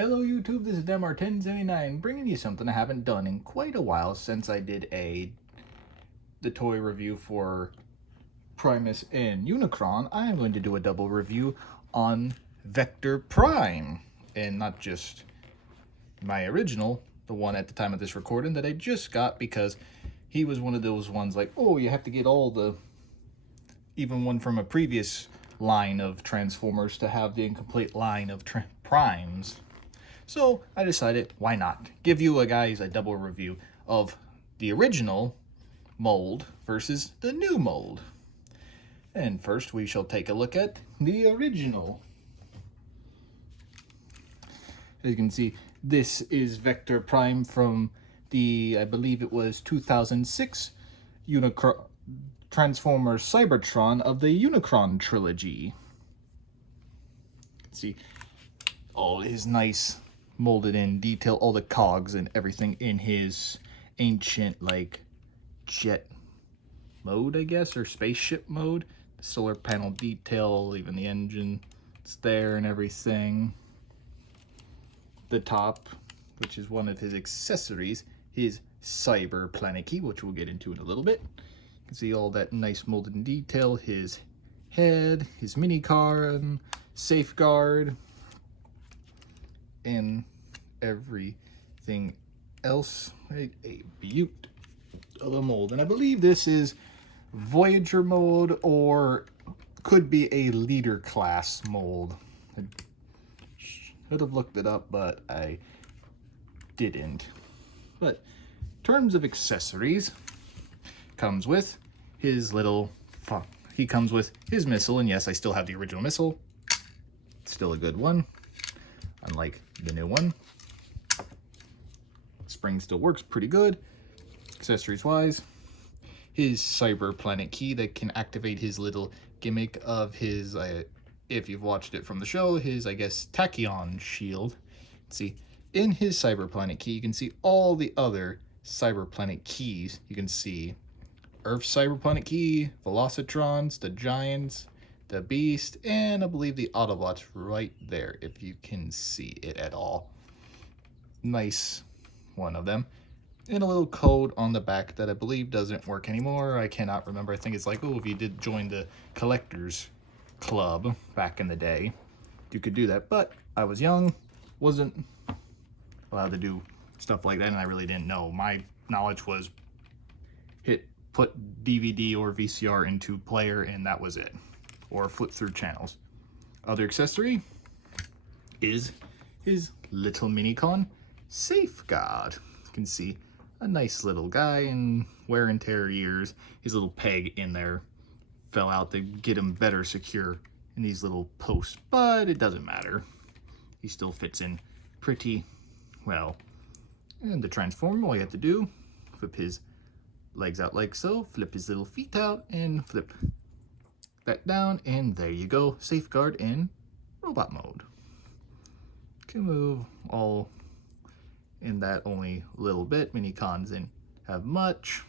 Hello YouTube, this is Demar1079 bringing you something I haven't done in quite a while since I did the toy review for Primus and Unicron. I am going to do a double review on Vector Prime, and not just my original, the one at the time of this recording that I just got, because he was one of those ones like, oh, you have to get even one from a previous line of Transformers to have the incomplete line of Primes. So I decided, why not? Give you guys a double review of the original mold versus the new mold. And first we shall take a look at the original. As you can see, this is Vector Prime from the, I believe it was 2006 Transformers Cybertron of the Unicron trilogy. You can see all his nice molded in detail, all the cogs and everything in his ancient like jet mode, I guess, or spaceship mode. The solar panel detail, even the engine, it's there and everything. The top, which is one of his accessories, his cyber planet key, which we'll get into in a little bit. You can see all that nice molded in detail, his head, his mini car, and safeguard, and everything else. A beaut of a mold. And I believe this is Voyager mode, or could be a leader class mold. I should have looked it up, but I didn't. But in terms of accessories, comes with his little he comes with his missile, and yes, I still have the original missile. Still a good one, unlike the new one. Spring still works pretty good, accessories wise. His cyber planet key that can activate his little gimmick of his, if you've watched it from the show, his, I guess, tachyon shield. See, in his cyber planet key, you can see all the other cyber planet keys. You can see Earth's cyber planet key, Velocitrons, the Giants, the Beast, and I believe the Autobots right there, if you can see it at all. Nice one of them. And a little code on the back that I believe doesn't work anymore. I cannot remember. I think it's like, oh, if you did join the collectors club back in the day, you could do that. But I was young, wasn't allowed to do stuff like that, and I really didn't know. My knowledge was put DVD or VCR into player, and that was it. Or flip through channels. Other accessory is his little minicon safeguard. You can see a nice little guy in wear and tear years. His little peg in there fell out to get him better secure in these little posts, but it doesn't matter. He still fits in pretty well. And to transform, all you have to do, flip his legs out like so, flip his little feet out, and flip that down, and there you go. Safeguard in robot mode. Can move all in that only a little bit. Minicons didn't have much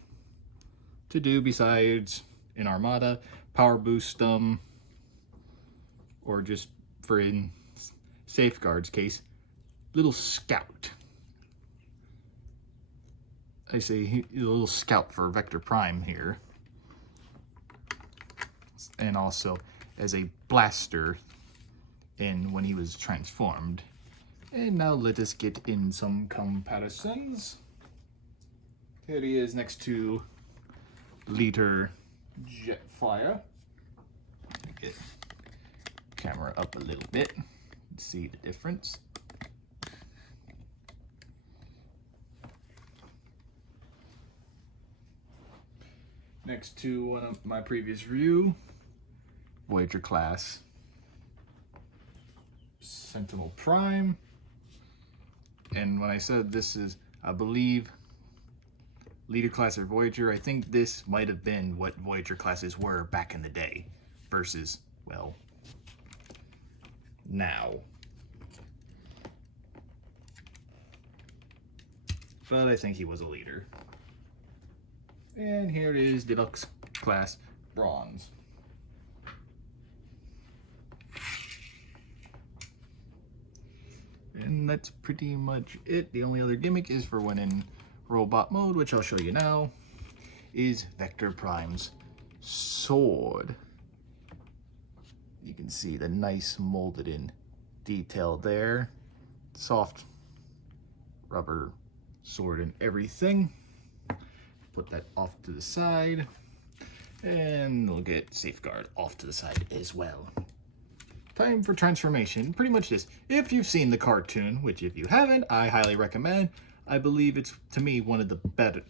to do besides in Armada, power boost them, or just for in Safeguard's case, little scout. I say he's a little scout for Vector Prime here. And also as a blaster in when he was transformed. And now let us get in some comparisons. Here he is next to Leader Jetfire. Get camera up a little bit, see the difference. Next to one of my previous review, Voyager class Sentinel Prime. And when I said this is, I believe, leader class or Voyager, I think this might have been what Voyager classes were back in the day versus, well, now. But I think he was a leader. And here is Deluxe Class Bronze. And that's pretty much it. The only other gimmick is for when in robot mode, which I'll show you now, is Vector Prime's sword. You can see the nice molded in detail there. Soft rubber sword and everything. Put that off to the side. And we'll get Safeguard off to the side as well. Time for transformation. Pretty much this. If you've seen the cartoon, which if you haven't, I highly recommend. I believe it's, to me, one of the better,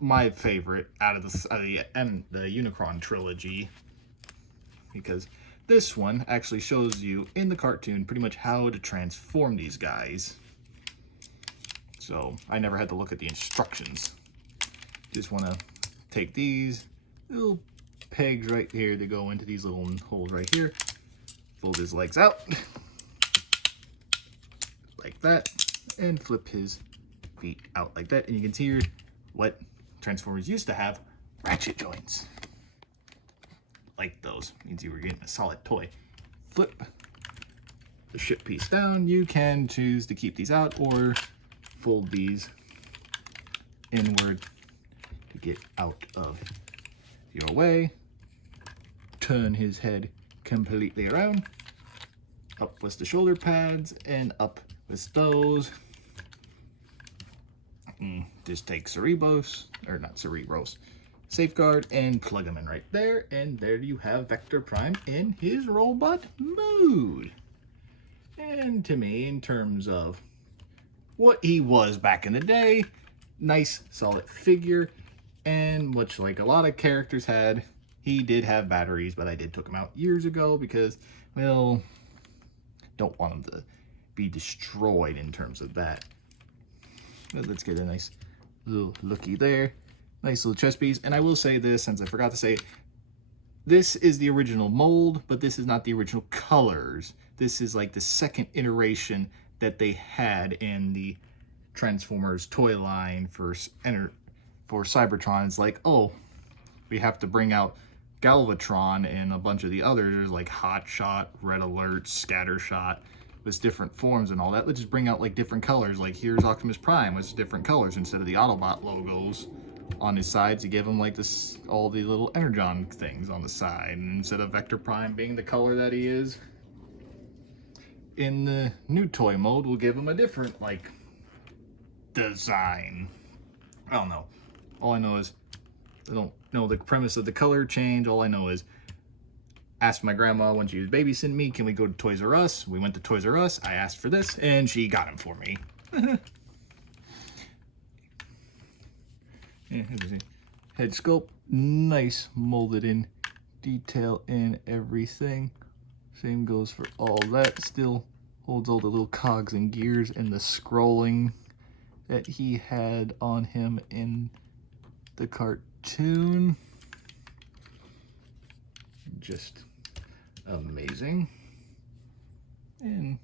my favorite out of the Unicron trilogy. Because this one actually shows you in the cartoon pretty much how to transform these guys. So I never had to look at the instructions. Just want to take these little pegs right here to go into these little holes right here. Fold his legs out like that and flip his feet out like that. And you can see here what Transformers used to have, ratchet joints. Like those. Means you were getting a solid toy. Flip the ship piece down. You can choose to keep these out or fold these inward to get out of your way. Turn his head completely around. Up with the shoulder pads and up with those. Just take Cerebros, or not Cerebros, Safeguard, and plug them in right there. And there you have Vector Prime in his robot mode. And to me, in terms of what he was back in the day, nice solid figure. And much like a lot of characters had, he did have batteries, but I did took him out years ago because, well, don't want him to be destroyed in terms of that. But let's get a nice little looky there. Nice little chest piece. And I will say this, since I forgot to say it, this is the original mold, but this is not the original colors. This is like the second iteration that they had in the Transformers toy line for Cybertron. It's like, oh, we have to bring out Galvatron and a bunch of the others like Hot Shot, Red Alert, Scattershot, with different forms and all that. Let's just bring out like different colors. Like here's Optimus Prime with different colors instead of the Autobot logos on his sides. You give him like this, all the little Energon things on the side, and instead of Vector Prime being the color that he is in the new toy mode, we'll give him a different like design. I don't know. All I know is I don't know the premise of the color change. All I know is asked my grandma when she was babysitting me, can we go to Toys R Us? We went to Toys R Us. I asked for this, and she got him for me. Yeah, head sculpt, nice molded in detail and everything. Same goes for all that. Still holds all the little cogs and gears and the scrolling that he had on him in the cartoon. Just amazing. And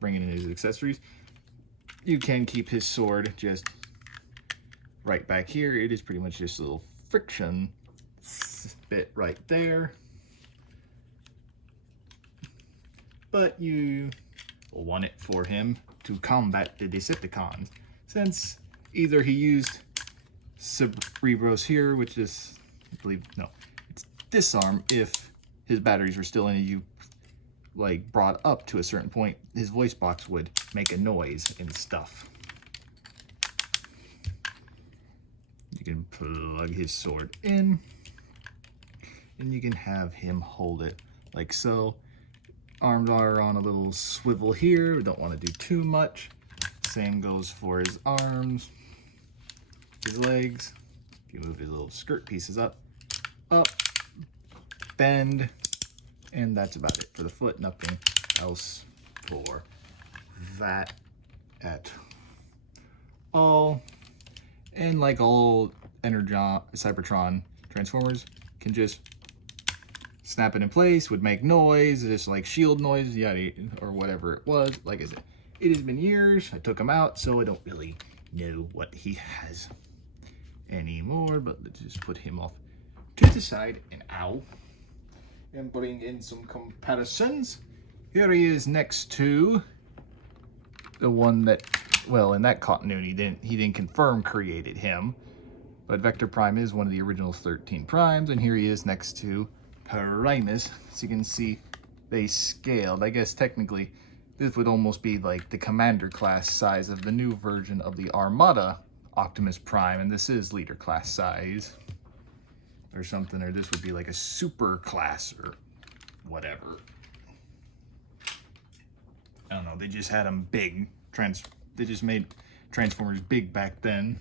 bringing in his accessories, you can keep his sword just right back here. It is pretty much just a little friction bit right there, but you will want it for him to combat the Decepticons, since either he used Cerebros here, which is, I believe, no, it's disarm. If his batteries were still in and you like brought up to a certain point, his voice box would make a noise and stuff. You can plug his sword in and you can have him hold it like so. Arms are on a little swivel here. We don't want to do too much. Same goes for his arms, his legs. If you move his little skirt pieces up, bend, and that's about it for the foot. Nothing else for that at all. And like all Cybertron Transformers, can just snap it in place, would make noise, just like shield noise, yada, or whatever it was. Like I said, it has been years. I took him out, so I don't really know what he has anymore. But let's just put him off to the side and ow. And putting in some comparisons. Here he is next to the one that, well, in that continuity, he didn't confirm created him. But Vector Prime is one of the original 13 primes, and here he is next to Primus. So you can see they scaled. I guess technically this would almost be like the commander class size of the new version of the Armada Optimus Prime, and this is leader class size or something, or this would be like a super class or whatever. I don't know, they just had them big. They just made Transformers big back then,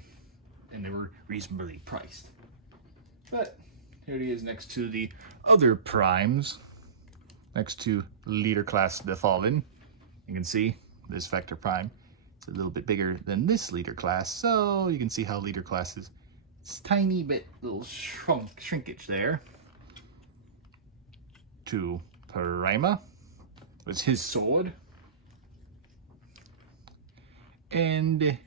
and they were reasonably priced. But here he is next to the other primes, next to leader class The Fallen. You can see this Vector Prime. It's a little bit bigger than this leader class, so you can see how leader class is. It's tiny bit little shrinkage there. To Prima was his sword. And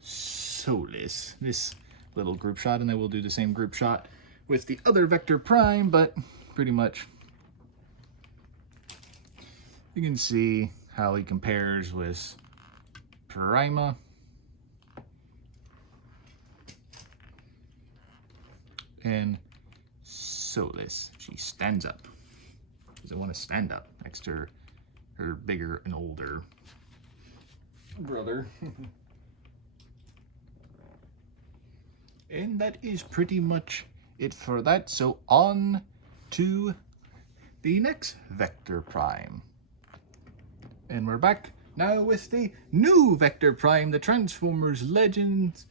Solus, this little group shot, and then we'll do the same group shot with the other Vector Prime, but pretty much you can see how he compares with Prima. And Solus, she stands up. Doesn't want to stand up next to her bigger and older brother. And that is pretty much it for that. So on to the next Vector Prime. And we're back now with the new Vector Prime, the Transformers Legends,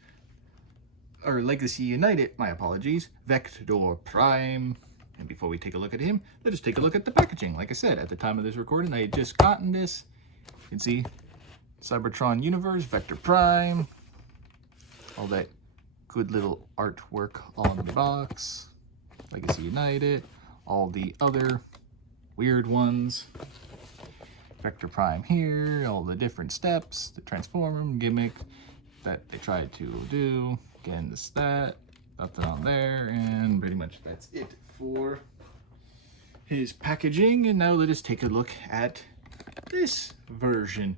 or Legacy United, my apologies, Vector Prime. And before we take a look at him, let us take a look at the packaging. Like I said, at the time of this recording, I had just gotten this. You can see Cybertron Universe, Vector Prime, all that good little artwork on the box, Legacy United, all the other weird ones, Vector Prime here, all the different steps, the transform gimmick that they tried to do. Again, this, that, nothing on there, and pretty much that's it for his packaging. And now let us take a look at this version,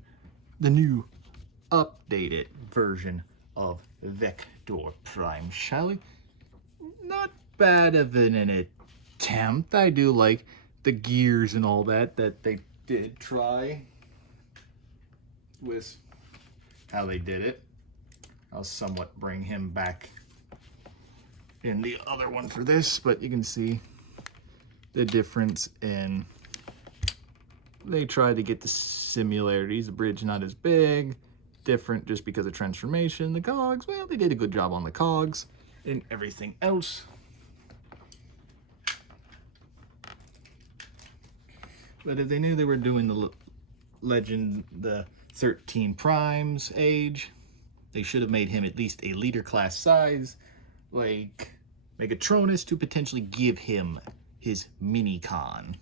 the new updated version of Vector Prime, shall we? Not bad of an attempt. I do like the gears and all that they did try with how they did it. I'll somewhat bring him back in the other one for this, but you can see the difference in, they tried to get the similarities. The bridge not as big, different just because of transformation. The cogs, well, they did a good job on the cogs and everything else. But if they knew they were doing the Legend, the 13 Primes age, they should have made him at least a leader class size, like Megatronus, to potentially give him his mini-con.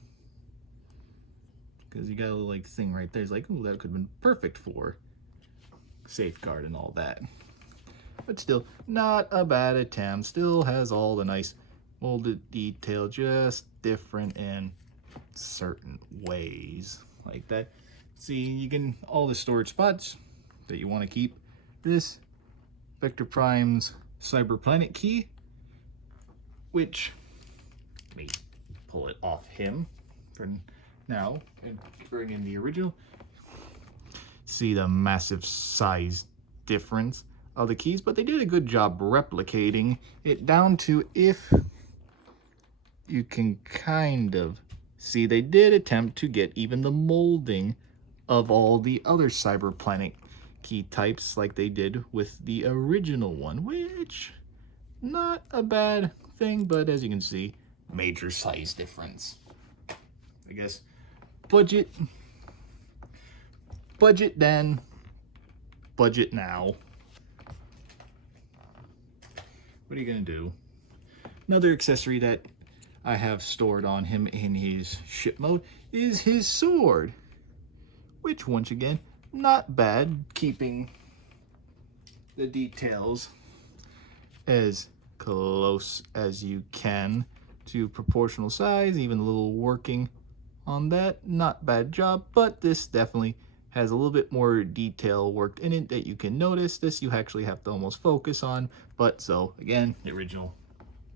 Because you got a little like thing right there. It's like, ooh, that could have been perfect for Safeguard and all that. But still, not a bad attempt. Still has all the nice molded detail, just different in certain ways. Like that. See, you can, all the storage spots that you want to keep. This Vector Prime's Cyber Planet key, which, let me pull it off him for now and bring in the original. See the massive size difference of the keys, but they did a good job replicating it down to, if you can kind of see, they did attempt to get even the molding of all the other Cyber Planet key types like they did with the original one, which not a bad thing, but as you can see, major size difference. I guess budget then, budget now. What are you gonna do? Another accessory that I have stored on him in his ship mode is his sword, which once again, not bad, keeping the details as close as you can to proportional size, even a little working on that. Not bad job, but this definitely has a little bit more detail worked in it that you can notice. This you actually have to almost focus on, but so again, the original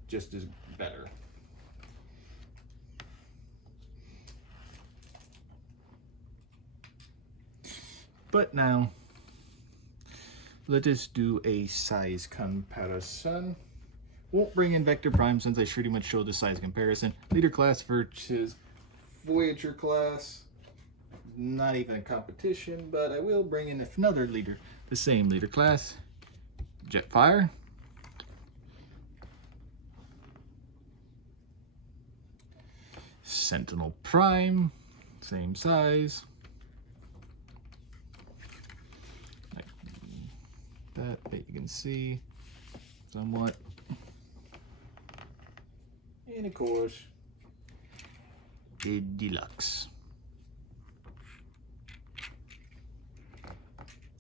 just is better. But now, let us do a size comparison. Won't bring in Vector Prime since I pretty much showed the size comparison. Leader class versus Voyager class. Not even a competition, but I will bring in another leader, the same leader class. Jetfire. Sentinel Prime, same size. Like that you can see somewhat. And of course, the Deluxe.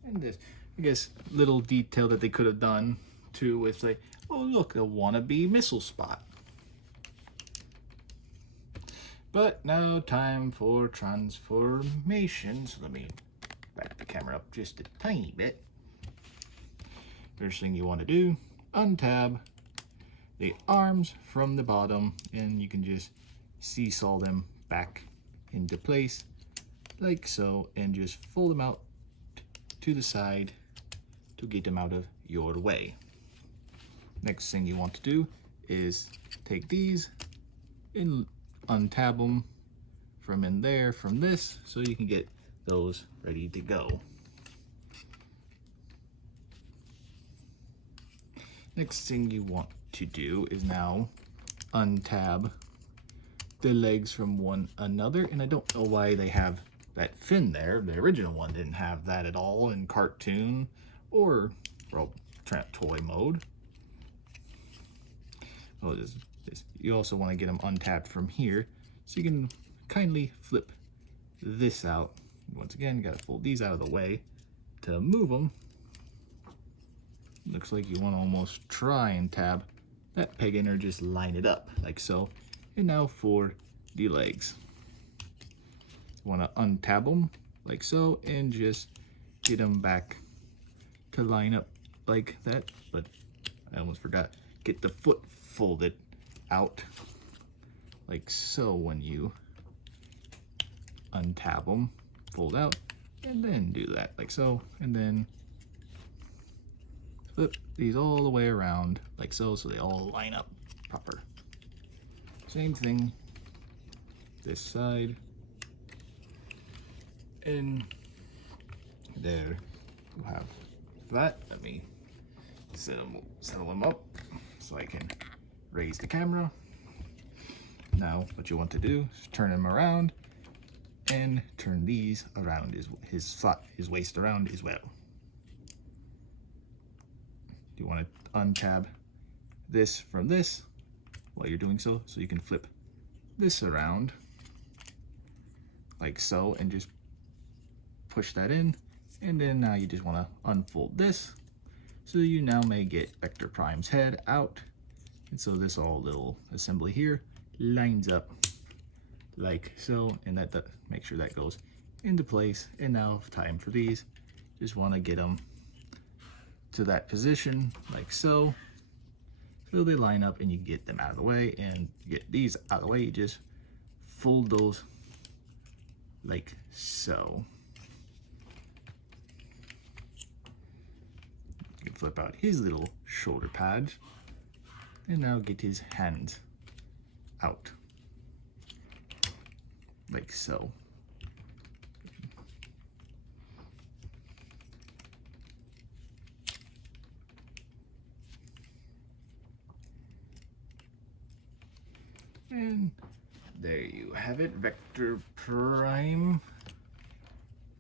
And this, I guess, little detail that they could have done too with like, oh look, a wannabe missile spot. But now time for transformation. So let me back the camera up just a tiny bit. First thing you want to do, untab the arms from the bottom, and you can just seesaw them back into place like so, and just fold them out to the side to get them out of your way. Next thing you want to do is take these and untab them from in there, from this, so you can get those ready to go. Next thing you want to do is now untab the legs from one another, and I don't know why they have that fin there. The original one didn't have that at all in cartoon or, well, toy mode. Oh, this. You also want to get them untapped from here, so you can kindly flip this out. Once again, you got to fold these out of the way to move them. Looks like you want to almost try and tab that peg in, or just line it up like so. And now for the legs. You want to untab them like so and just get them back to line up like that. But I almost forgot, get the foot folded out like so when you untab them, fold out, and then do that like so, and then flip these all the way around like so, so they all line up proper. Same thing this side, and there you have that. Let me settle them up so I can raise the camera. Now what you want to do is turn him around and turn these around his waist around as well. You want to untab this from this while you're doing so you can flip this around like so and just push that in, and then now you just want to unfold this, so you now may get Vector Prime's head out. And so this all little assembly here lines up like so, and that make sure that goes into place. And now time for these, just want to get them to that position like so, so they line up and you get them out of the way. And get these out of the way, you just fold those like so. You can flip out his little shoulder pads, and now get his hands out like so. And there you have it, Vector Prime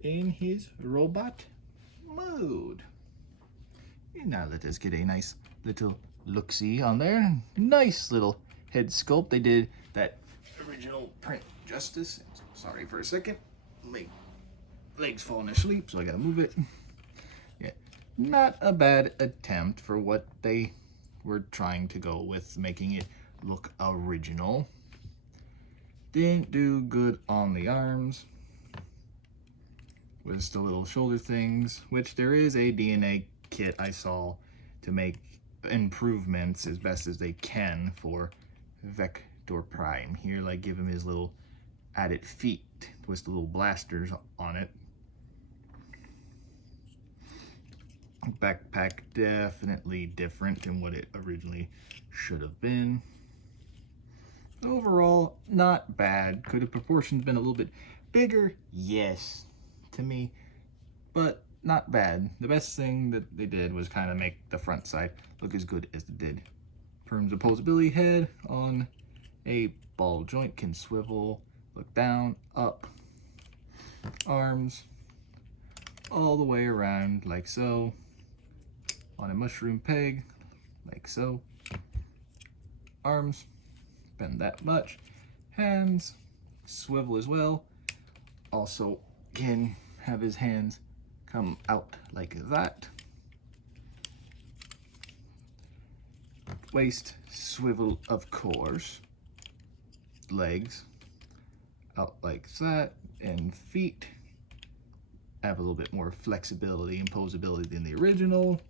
in his robot mode. And now let us get a nice little look-see on there. Nice little head sculpt. They did that original print justice. Sorry for a second. My leg's falling asleep, so I gotta move it. Yeah, not a bad attempt for what they were trying to go with, making it look original. Didn't do good on the arms. with the little shoulder things, which there is a DNA kit I saw to make improvements as best as they can for Vector Prime. Here, like, give him his little added feet with the little blasters on it. Backpack definitely different than what it originally should have been. Overall, not bad. Could have proportions been a little bit bigger? Yes, to me, but not bad. The best thing that they did was kind of make the front side look as good as it did. In terms of posability, head on a ball joint can swivel, look down, up, arms all the way around like so, on a mushroom peg like so, arms bend that much, hands swivel as well, also can have his hands come out like that, waist swivel of course, legs out like that, and feet have a little bit more flexibility and posability than the original.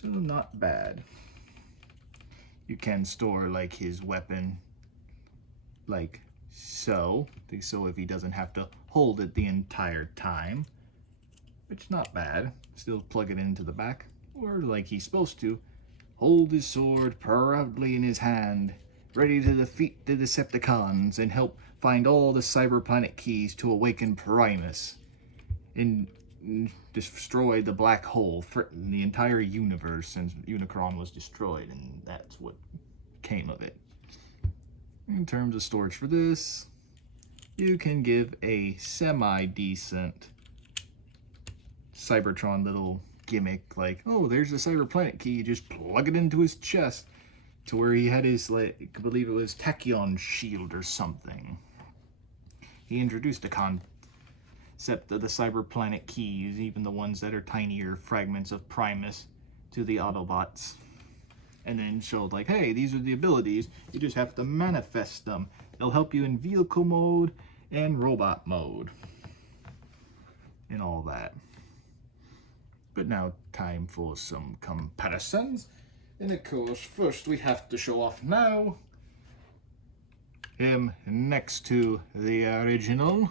So not bad. You can store like his weapon like so if he doesn't have to hold it the entire time, which not bad. Still plug it into the back, or like he's supposed to, hold his sword proudly in his hand, ready to defeat the Decepticons and help find all the cyber planet keys to awaken Primus and destroy the black hole, threaten the entire universe since Unicron was destroyed, and that's what came of it. In terms of storage for this, you can give a semi-decent Cybertron little gimmick, like, oh, there's the cyber planet key, you just plug it into his chest, to where he had his, like, I believe it was tachyon shield or something. He introduced the concept of the cyber planet keys, even the ones that are tinier fragments of Primus, to the Autobots. And then showed like, hey, these are the abilities, you just have to manifest them. They'll help you in vehicle mode and robot mode. And all that. But now time for some comparisons. And of course, first we have to show off now him next to the original.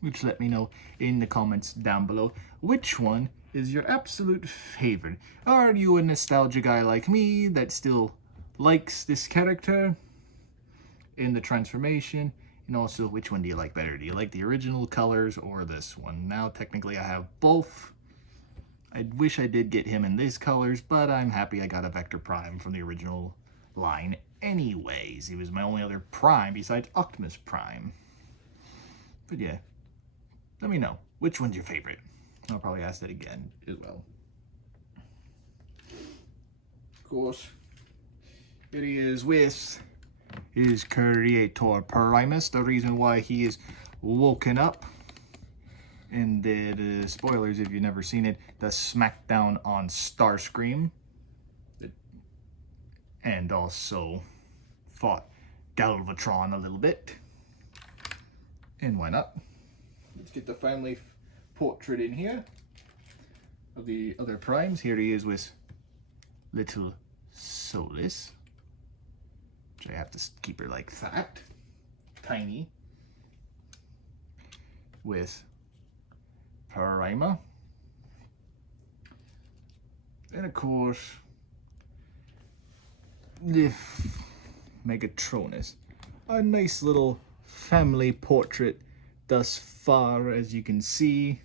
Which let me know in the comments down below which one is your absolute favorite. Are you a nostalgia guy like me that still likes this character in the transformation? And also, which one do you like better? Do you like the original colors or this one? Now, technically, I have both. I wish I did get him in these colors, but I'm happy I got a Vector Prime from the original line anyways. He was my only other Prime besides Optimus Prime. But yeah, let me know. Which one's your favorite? I'll probably ask that again as well. Of course, here he is with his creator Primus, the reason why he is woken up. And the spoilers, if you've never seen it, the smackdown on Starscream. And also fought Galvatron a little bit. And why not? Let's get the family portrait in here of the other Primes. Here he is with little Solus, which I have to keep her like that, tiny, with Prima, and of course the Megatronus. A nice little family portrait thus far, as you can see.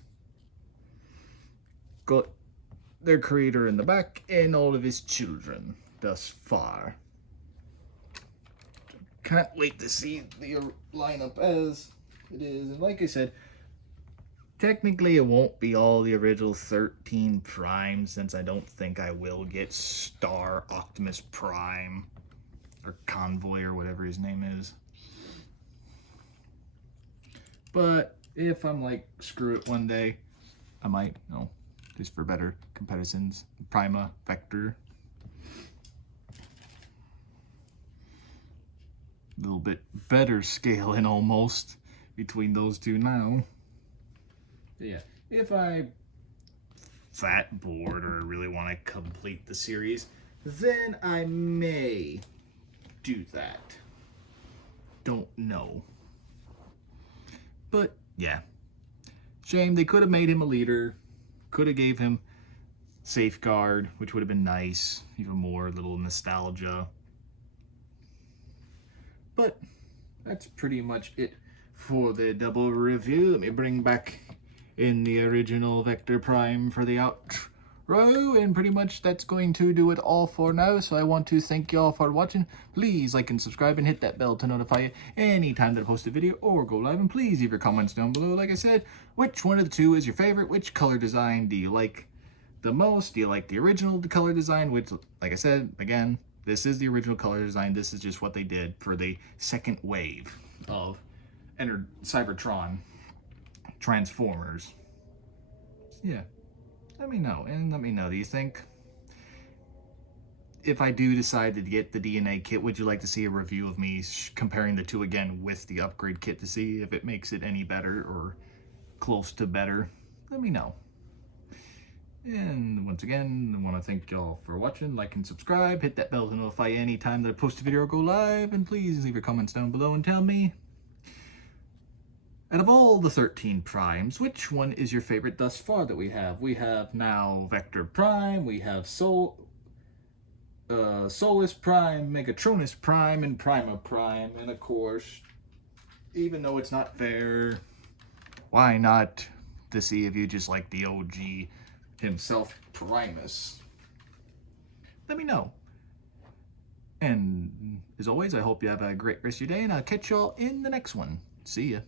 Got their creator in the back and all of his children thus far. Can't wait to see the lineup as it is. And like I said, technically it won't be all the original 13 Primes, since I don't think I will get Star Optimus Prime or Convoy or whatever his name is. But if I'm like, screw it one day, I might, just for better comparisons, Prima, Vector. A little bit better scaling almost between those two now. But yeah, if I that bored or really want to complete the series, then I may do that. Don't know. But yeah, shame. They could have made him a leader, could have gave him safeguard, which would have been nice, even more little nostalgia. But that's pretty much it for the double review. Let me bring back in the original Vector Prime for the outro, and pretty much that's going to do it all for now. So I want to thank you all for watching. Please like and subscribe and hit that bell to notify you anytime that I post a video or go live, and please leave your comments down below. Like I said, which one of the two is your favorite? Which color design do you like the most? Do you like the original color design, which, like I said, again, this is the original color design. This is just what they did for the second wave of Cybertron Transformers. Yeah, let me know. And let me know, do you think, if I do decide to get the DNA kit, would you like to see a review of me comparing the two again with the upgrade kit to see if it makes it any better or close to better? Let me know. And once again, I want to thank y'all for watching. Like and subscribe, hit that bell to notify you anytime that I post a video or go live, and please leave your comments down below and tell me, out of all the 13 primes, which one is your favorite thus far that we have? We have now Vector Prime, we have Solus Prime, Megatronus Prime, and Prima Prime. And of course, even though it's not fair, why not to see if you just like the OG himself, Primus? Let me know. And as always, I hope you have a great rest of your day, and I'll catch y'all in the next one. See ya.